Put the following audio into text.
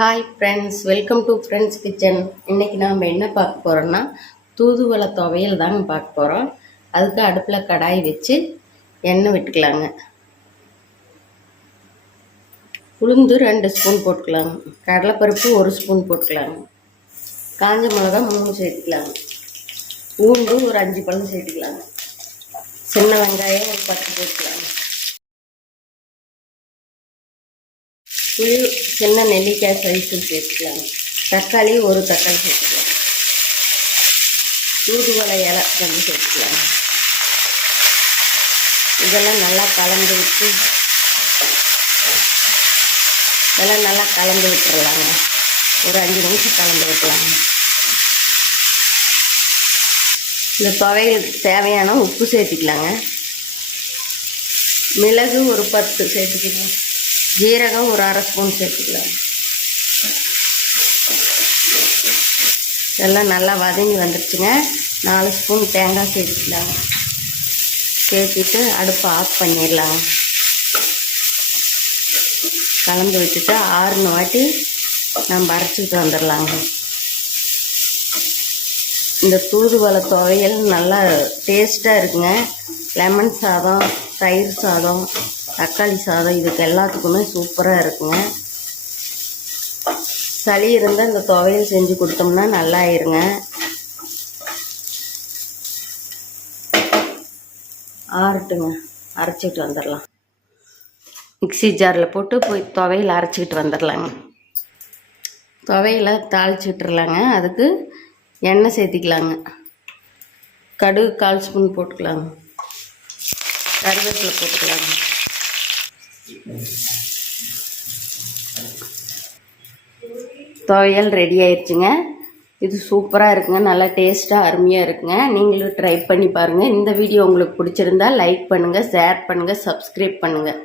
Hi friends welcome to friends kitchen இன்னைக்கு நாம் என்ன பார்க்க போகிறோன்னா தூதுவளை துவையல் தாங்க பார்க்க போகிறோம் அதுக்கு அடுப்பில் கடாய் வச்சு எண்ணெய் விட்டுக்கலாங்க. உளுந்து ரெண்டு ஸ்பூன் போட்டுக்கலாங்க. கடலைப்பருப்பு ஒரு ஸ்பூன் போட்டுக்கலாங்க. காஞ்ச மிளகா மூணு சேர்த்துக்கலாங்க. பூண்டு ஒரு அஞ்சு பழம் சேர்த்துக்கலாங்க. சின்ன வெங்காயம் ஒரு பத்து போட்டுக்கலாங்க புளி சின்ன நெல்லிக்காய் சைஸு சேர்த்துக்கலாங்க தக்காளி ஒரு தக்காளி சேர்த்துக்கலாம். தூதுவளை இலை கொஞ்சம் சேர்த்துக்கலாங்க இதெல்லாம் நல்லா கலந்து விட்டு இதெல்லாம் நல்லா கலந்து விட்டுறலாங்க. ஒரு அஞ்சு நிமிஷம் கலந்து விட்டுலாங்க இந்த துவையலுக்கு தேவையான உப்பு சேர்த்துக்கலாங்க. மிளகு ஒரு பத்து சேர்த்துக்கலாம் ஜீரகம் ஒரு அரை ஸ்பூன் சேர்த்துக்கலாம். எல்லாம் நல்லா வதங்கி வந்துடுச்சுங்க நாலு ஸ்பூன் தேங்காய் சேர்த்துக்கலாம். சேர்த்துட்டு அடுப்பை ஆஃப் பண்ணிடலாம். கலந்து விட்டுட்டு ஆறுனு வாட்டி நம்ம அரைச்சிட்டு வந்துடலாங்க. இந்த தூதுவளை துவையல் நல்லா டேஸ்ட்டாக இருக்குங்க. லெமன் சாதம் தயிர் சாதம் தக்காளி சாதம் இதுக்கு எல்லாத்துக்குமே சூப்பராக இருக்குங்க. சளி இருந்தால் இந்த துவையல் செஞ்சு கொடுத்தோம்னா நல்லா ஆயிருங்க. ஆறட்டுங்க. அரைச்சிட்டு வந்துடலாம் மிக்ஸி ஜாரில் போட்டு போய் துவையில் அரைச்சிக்கிட்டு வந்துடலாங்க துவையில தாளிச்சிட்டுலாங்க அதுக்கு எண்ணெய் சேர்த்திக்கலாங்க. கடுகு கால் ஸ்பூன் போட்டுக்கலாங்க. கருவேப்பிலை போட்டுக்கலாங்க. துவையல் ரெடி ஆயிடுச்சுங்க இது சூப்பராக இருக்குங்க. நல்லா டேஸ்ட்டாக அருமையாக இருக்குங்க. நீங்களும் ட்ரை பண்ணி பாருங்கள் இந்த வீடியோ உங்களுக்கு பிடிச்சிருந்தா லைக் பண்ணுங்கள் ஷேர் பண்ணுங்கள் சப்ஸ்கிரைப் பண்ணுங்கள்